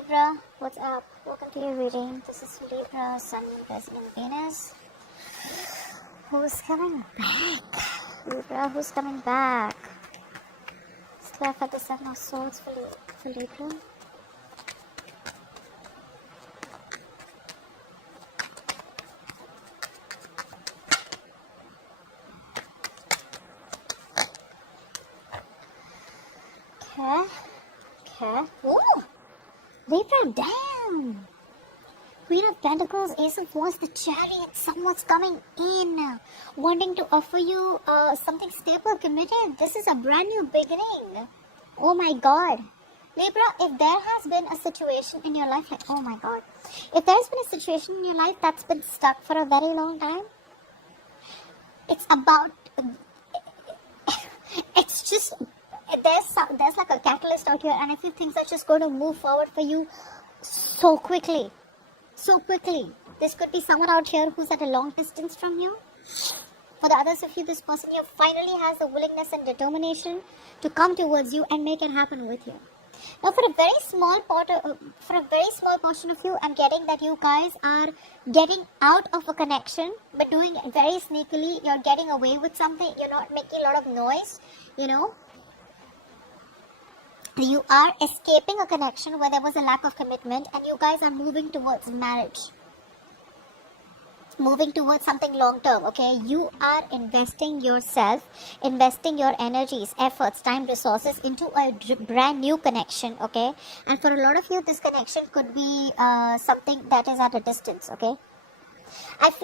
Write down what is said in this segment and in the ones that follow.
Libra, what's up? Welcome to your reading. This is Libra, Sun, Moon, Rising, and Venus. Who's coming back? Libra, who's coming back? Let's clarify the Seven of Swords for Libra. Okay. Ooh! Libra, damn! Queen of Pentacles, Ace of Wands, the Chariot. Someone's coming in, wanting to offer you something stable, committed. This is a brand new beginning. Oh my God. Libra, if there has been a situation in your life, like, oh my God. If there's been a situation in your life that's been stuck for a very long time, it's about, it's just, there's like a catalyst out here, and I feel things are just going to move forward for you so quickly. This could be someone out here who's at a long distance from you. For the others of you, this person here finally has the willingness and determination to come towards you and make it happen with you. Now, for a very small portion of you, I'm getting that you guys are getting out of a connection, but doing it very sneakily. You're getting away with something. You're not making a lot of noise, you know. You are escaping a connection where there was a lack of commitment, and you guys are moving towards marriage. Moving towards something long term, okay? You are investing yourself, investing your energies, efforts, time, resources into a brand new connection, okay? And for a lot of you, this connection could be something that is at a distance, okay?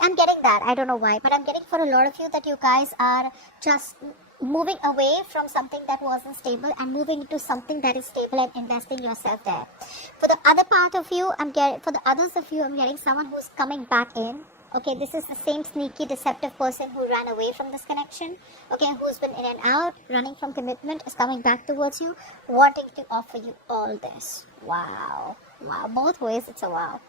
I'm getting that. I don't know why, but I'm getting for a lot of you that you guys are just moving away from something that wasn't stable and moving into something that is stable and investing yourself there. For the other part of you, I'm getting someone who's coming back in. Okay, this is the same sneaky, deceptive person who ran away from this connection. Okay, who's been in and out, running from commitment, is coming back towards you, wanting to offer you all this. Wow. Both ways, it's a wow.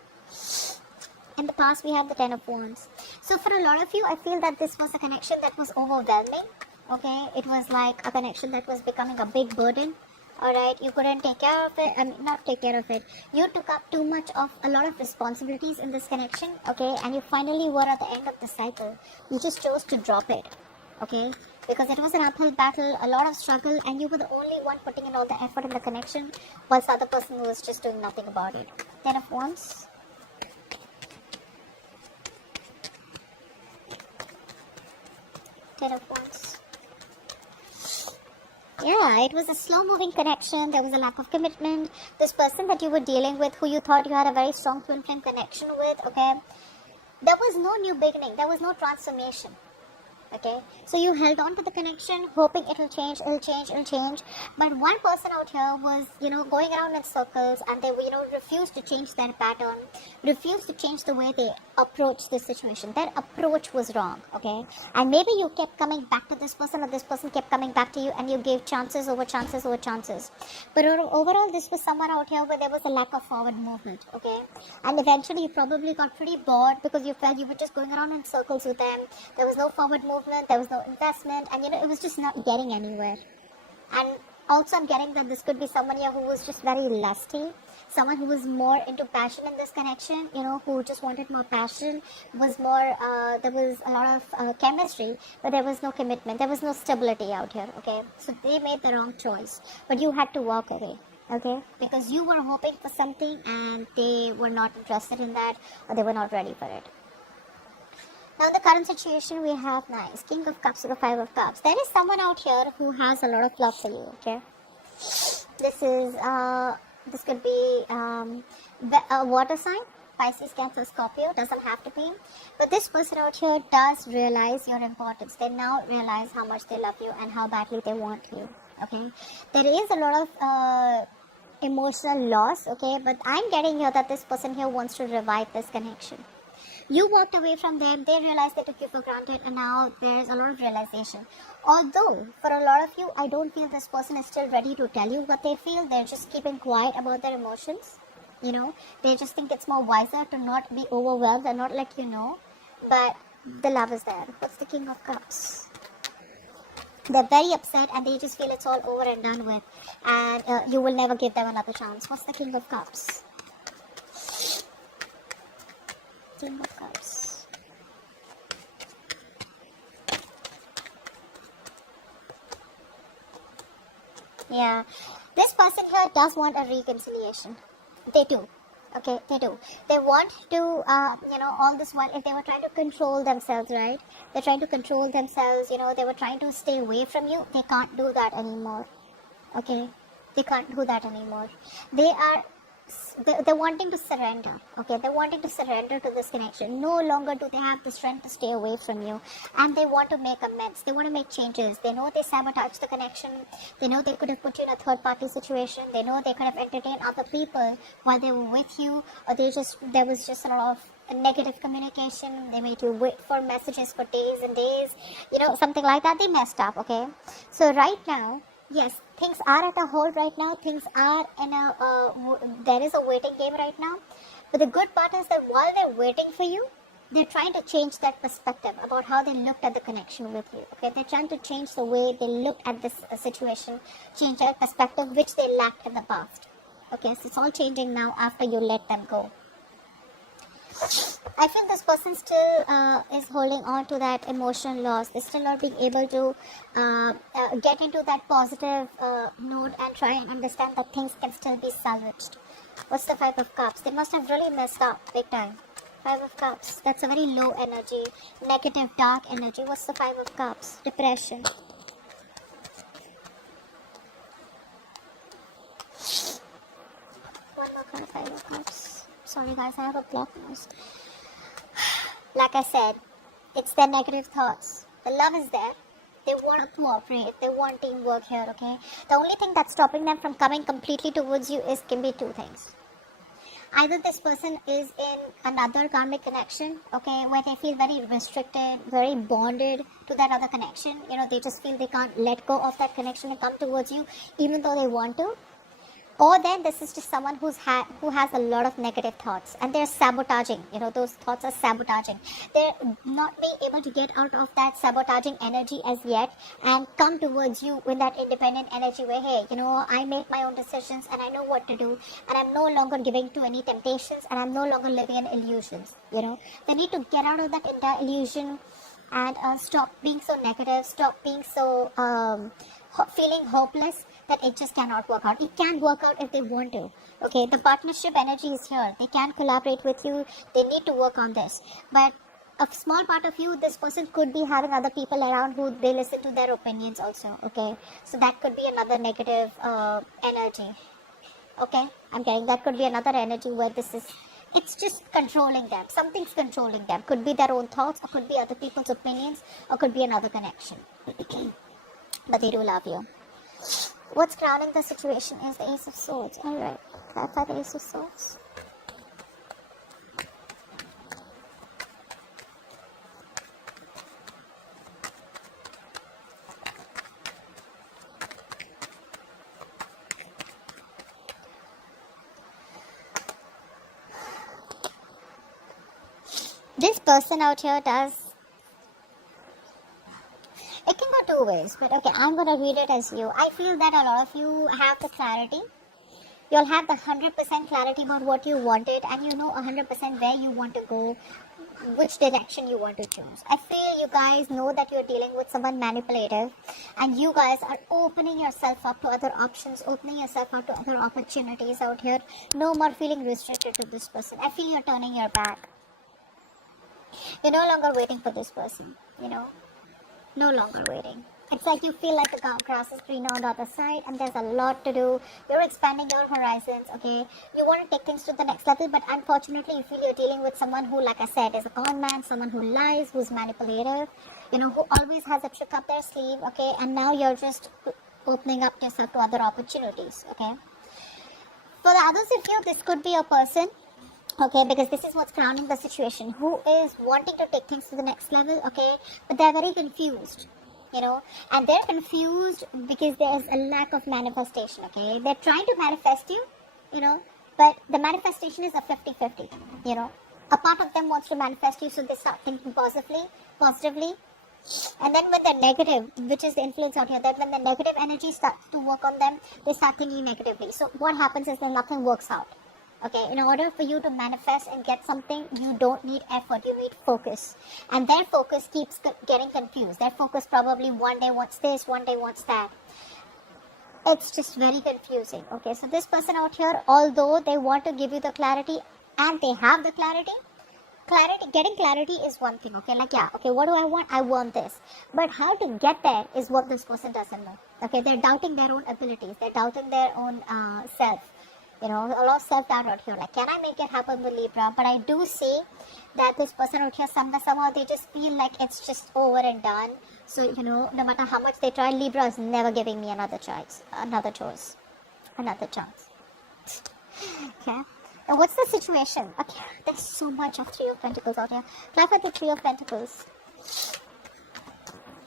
In the past, we have the Ten of Wands. So for a lot of you, I feel that this was a connection that was overwhelming. Okay, it was like a connection that was becoming a big burden. Alright, you couldn't take care of it, not take care of it. You took up too much of a lot of responsibilities in this connection, okay, and you finally were at the end of the cycle. You just chose to drop it, okay, because it was an uphill battle, a lot of struggle, and you were the only one putting in all the effort in the connection, whilst the other person was just doing nothing about it. Ten of Wands. Ten of Wands. Yeah, it was a slow-moving connection. There was a lack of commitment. This person that you were dealing with, who you thought you had a very strong twin flame connection with, okay, there was no new beginning. There was no transformation. Okay, so you held on to the connection, hoping it'll change. But one person out here was, going around in circles, and they, refused to change their pattern, refused to change the way they approach this situation. Their approach was wrong, okay? And maybe you kept coming back to this person, or this person kept coming back to you, and you gave chances over chances over chances. But overall, this was someone out here where there was a lack of forward movement, okay? And eventually, you probably got pretty bored because you felt you were just going around in circles with them. There was no forward movement. There was no investment, and it was just not getting anywhere. And also I'm getting that this could be someone here who was just very lusty, someone who was more into passion in this connection, who just wanted more passion, was more, there was a lot of chemistry, but there was no commitment, there was no stability out here, okay? So they made the wrong choice, but you had to walk away, okay? Because you were hoping for something and they were not interested in that, or they were not ready for it. Now, the current situation we have now is King of Cups to the Five of Cups. There is someone out here who has a lot of love for you, okay? This could be a water sign, Pisces, Cancer, Scorpio, doesn't have to be. But this person out here does realize your importance. They now realize how much they love you and how badly they want you, okay? There is a lot of emotional loss, okay? But I'm getting here that this person here wants to revive this connection. You walked away from them, they realized they took you for granted, and now there's a lot of realization. Although, for a lot of you, I don't feel this person is still ready to tell you what they feel. They're just keeping quiet about their emotions. They just think it's more wiser to not be overwhelmed and not let you know. But the love is there. What's the King of Cups? They're very upset and they just feel it's all over and done with. And you will never give them another chance. What's the King of Cups? King of Cups. Yeah, this person here does want a reconciliation. They do. Okay, they do. They want to, all this while, if they were trying to control themselves, right? They're trying to control themselves, they were trying to stay away from you. They can't do that anymore. Okay, they can't do that anymore. They're wanting to surrender. Okay, they're wanting to surrender to this connection. No longer do they have the strength to stay away from you, and they want to make amends. They want to make changes. They know they sabotaged the connection. They know they could have put you in a third party situation. They know they could have entertained other people while they were with you, or there was just a lot of negative communication. They made you wait for messages for days and days, something like that. They messed up. Okay, so right now, yes, things are at a hold right now. Things are in there is a waiting game right now. But the good part is that while they're waiting for you, they're trying to change that perspective about how they looked at the connection with you. Okay, they're trying to change the way they looked at this situation, change that perspective which they lacked in the past. Okay, so it's all changing now after you let them go. I feel this person still is holding on to that emotional loss. They're still not being able to get into that positive note and try and understand that things can still be salvaged. What's the Five of Cups? They must have really messed up big time. Five of Cups. That's a very low energy, negative, dark energy. What's the Five of Cups? Depression. One more card, Five of Cups. Sorry guys, I have a blocked nose. Like I said, it's their negative thoughts. The love is there. They want to cooperate. They want teamwork here, okay? The only thing that's stopping them from coming completely towards you can be two things. Either this person is in another karmic connection, okay, where they feel very restricted, very bonded to that other connection. They just feel they can't let go of that connection and come towards you, even though they want to. Or then this is just someone who has a lot of negative thoughts and they're sabotaging. Those thoughts are sabotaging. They're not being able to get out of that sabotaging energy as yet and come towards you with that independent energy where, hey, I make my own decisions and I know what to do, and I'm no longer giving to any temptations, and I'm no longer living in illusions. They need to get out of that entire illusion and stop being so negative, stop being so feeling hopeless that it just cannot work out. It can work out if they want to. Okay, the partnership energy is here. They can collaborate with you. They need to work on this. But a small part of you, this person could be having other people around who they listen to their opinions also. Okay, so that could be another negative energy. Okay, I'm getting that could be another energy where it's just controlling them. Something's controlling them. Could be their own thoughts, or could be other people's opinions, or could be another connection. But they do love you. What's crowning the situation is the Ace of Swords. Alright, clarify the Ace of Swords. This person out here it can go two ways, but okay, I'm going to read it as you. I feel that a lot of you have the clarity. You'll have the 100% clarity about what you wanted, and you know 100% where you want to go, which direction you want to choose. I feel you guys know that you're dealing with someone manipulative, and you guys are opening yourself up to other options, opening yourself up to other opportunities out here. No more feeling restricted to this person. I feel you're turning your back. You're no longer waiting for this person, No longer waiting. It's like you feel like the grass is greener on the other side and there's a lot to do. You're expanding your horizons, okay? You want to take things to the next level, but unfortunately you feel you're dealing with someone who, like I said, is a con man, someone who lies, who's manipulative, who always has a trick up their sleeve, okay? And now you're just opening up yourself to other opportunities, okay? For the others of you, this could be a person, okay, because this is what's crowning the situation, who is wanting to take things to the next level, okay, but they're very confused, and they're confused because there's a lack of manifestation, okay. They're trying to manifest you, but the manifestation is a 50-50, a part of them wants to manifest you, so they start thinking positively, and then when the negative, which is the influence out here, that when the negative energy starts to work on them, they start thinking negatively. So what happens is then nothing works out. Okay, in order for you to manifest and get something, you don't need effort, you need focus. And their focus keeps getting confused. Their focus probably one day wants this, one day wants that. It's just very confusing. Okay, so this person out here, although they want to give you the clarity and they have the clarity, getting clarity is one thing. Okay, like, yeah, okay, what do I want? I want this. But how to get there is what this person doesn't know. Okay, they're doubting their own abilities, they're doubting their own self. You know, a lot of self-doubt out here. Like, can I make it happen with Libra? But I do see that this person out here, somehow they just feel like it's just over and done. So, you know, no matter how much they try, Libra is never giving me another chance. Okay. And what's the situation? Okay, there's so much of Three of Pentacles out here. Try for the Three of Pentacles.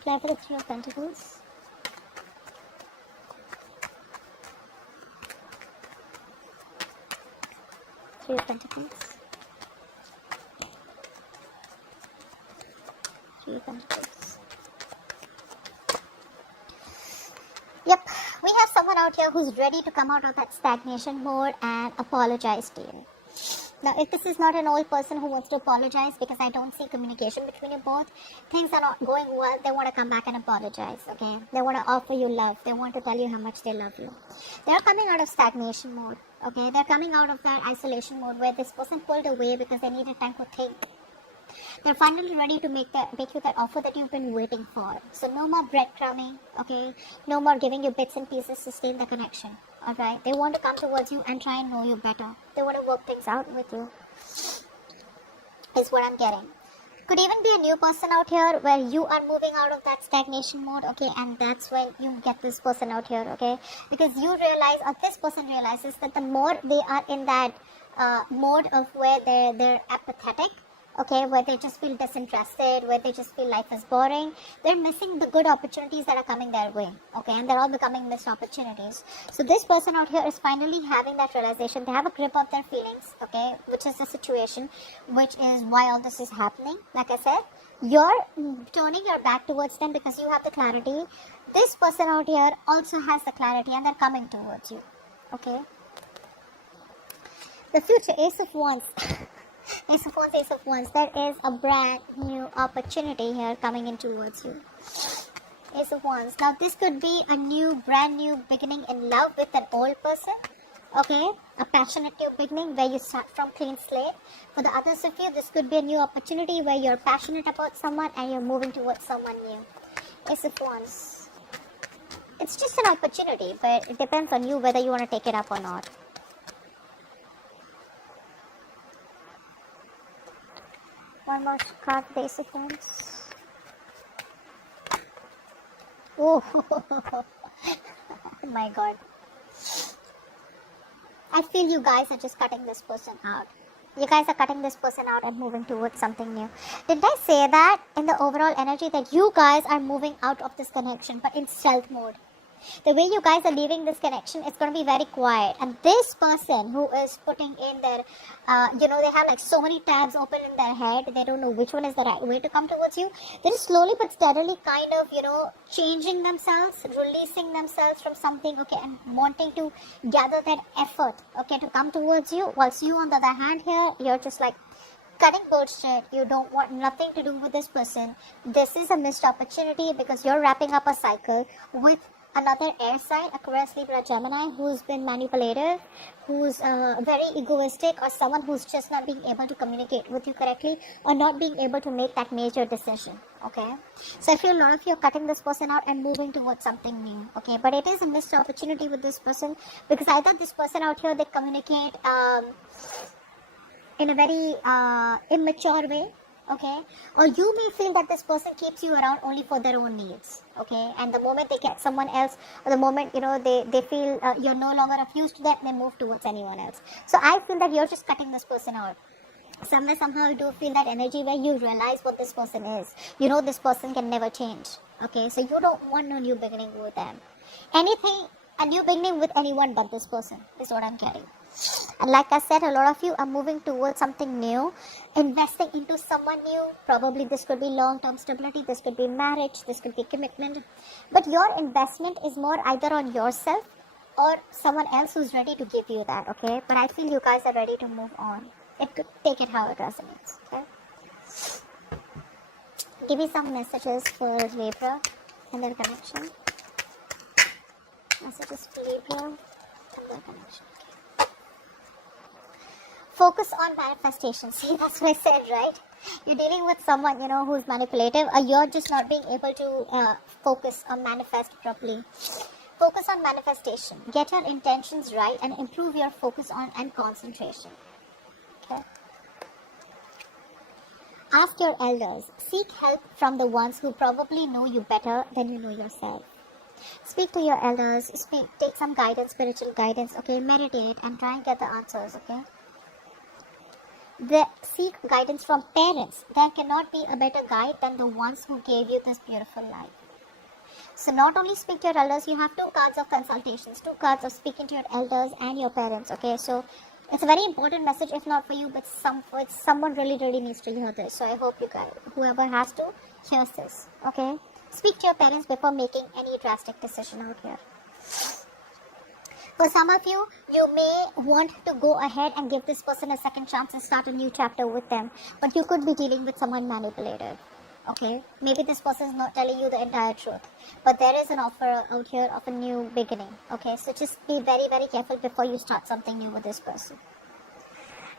Three of Pentacles. Three of Pentacles. Three of Pentacles. Yep, we have someone out here who's ready to come out of that stagnation mode and apologize to you. Now, if this is not an old person who wants to apologize, because I don't see communication between you both, things are not going well, they want to come back and apologize, okay? They want to offer you love. They want to tell you how much they love you. They're coming out of stagnation mode, okay? They're coming out of that isolation mode where this person pulled away because they needed time to think. They're finally ready to make you that offer that you've been waiting for. So no more breadcrumbing, okay? No more giving you bits and pieces to sustain the connection, alright? They want to come towards you and try and know you better. They want to work things out with you, is what I'm getting. Could even be a new person out here where you are moving out of that stagnation mode, okay? And that's when you get this person out here, okay? Because you realize, or this person realizes, that the more they are in that mode of where they're apathetic, okay, where they just feel disinterested, where they just feel life is boring, they're missing the good opportunities that are coming their way, okay, and they're all becoming missed opportunities. So this person out here is finally having that realization. They have a grip of their feelings, okay, which is the situation, which is why all this is happening. Like I said, you're turning your back towards them because you have the clarity. This person out here also has the clarity and they're coming towards you, okay. The future, Ace of Wands. Ace of Wands. There is a brand new opportunity here coming in towards you. Ace of Wands. Now, this could be a brand new beginning in love with an old person. Okay, a passionate new beginning where you start from clean slate. For the others of you, this could be a new opportunity where you're passionate about someone and you're moving towards someone new. Ace of Wands. It's just an opportunity, but it depends on you whether you want to take it up or not. One more card, the Ace of Wands. Oh, oh my God. I feel you guys are just cutting this person out. You guys are cutting this person out and moving towards something new. Didn't I say that in the overall energy that you guys are moving out of this connection but in stealth mode? The way you guys are leaving this connection, it's going to be very quiet. And this person who is putting in their, they have like so many tabs open in their head. They don't know which one is the right way to come towards you. They're slowly but steadily kind of, changing themselves, releasing themselves from something, okay, and wanting to gather that effort, okay, to come towards you. Whilst you, on the other hand here, you're just like cutting bullshit. You don't want nothing to do with this person. This is a missed opportunity because you're wrapping up a cycle with another air sign, Aquarius, Libra, Gemini, who's been manipulative, who's very egoistic, or someone who's just not being able to communicate with you correctly or not being able to make that major decision, okay? So I feel a lot of you are cutting this person out and moving towards something new, okay? But it is a missed opportunity with this person because either this person out here, they communicate in a very immature way, okay, or you may feel that this person keeps you around only for their own needs, okay, and the moment they get someone else, or the moment they feel you're no longer of use to them, they move towards anyone else. So I feel that you're just cutting this person out. Somehow you do feel that energy where you realize what this person is. This person can never change, okay, so you don't want no new beginning with them. A new beginning with anyone but this person is what I'm getting. And like I said, a lot of you are moving towards something new, investing into someone new. Probably this could be long-term stability, this could be marriage, this could be commitment. But your investment is more either on yourself, or someone else who's ready to give you that, okay? But I feel you guys are ready to move on. Take it how it resonates, okay? Give me some messages for Libra and their connection. Messages for Libra and their connection. Okay. Focus on manifestation. See, that's what I said, right? You're dealing with someone, you know, who's manipulative, or you're just not being able to focus or manifest properly. Focus on manifestation. Get your intentions right and improve your focus on and concentration. Okay. Ask your elders. Seek help from the ones who probably know you better than you know yourself. Speak to your elders. Take some guidance, spiritual guidance. Okay, meditate and try and get the answers. Okay. Seek guidance from parents. There cannot be a better guide than the ones who gave you this beautiful life. So not only speak to your elders, you have 2 cards of consultations, 2 cards of speaking to your elders and your parents. Okay, so it's a very important message, if not for you, but someone really needs to hear this. So I hope you guys, whoever has to, hears this. Okay, speak to your parents before making any drastic decision out here. For some of you, you may want to go ahead and give this person a second chance and start a new chapter with them, but you could be dealing with someone manipulative. Okay, maybe this person is not telling you the entire truth, but there is an offer out here of a new beginning. Okay, so just be very careful before you start something new with this person.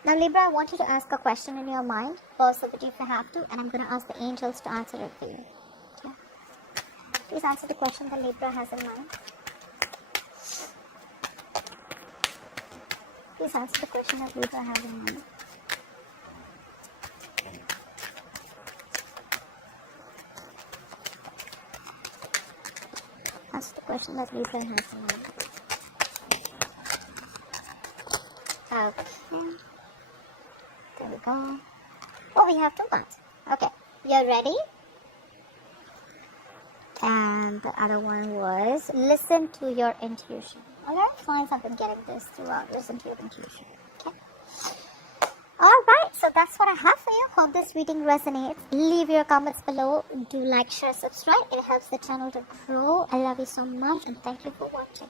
Now Libra, I want you to ask a question in your mind, possibly if you have to, and I'm going to ask the angels to answer it for you. Okay, please answer the question that Libra has in mind. Please answer the question that Libra has in mind. That's the question that Libra has in mind. Okay. There we go. Oh, we have 2 cards. Okay. You're ready? And the other one was listen to your intuition. Alright, signs I've been getting this throughout. Listen to your intuition. Okay. Alright, so that's what I have for you. Hope this reading resonates. Leave your comments below. Do like, share, subscribe. It helps the channel to grow. I love you so much and thank you for watching.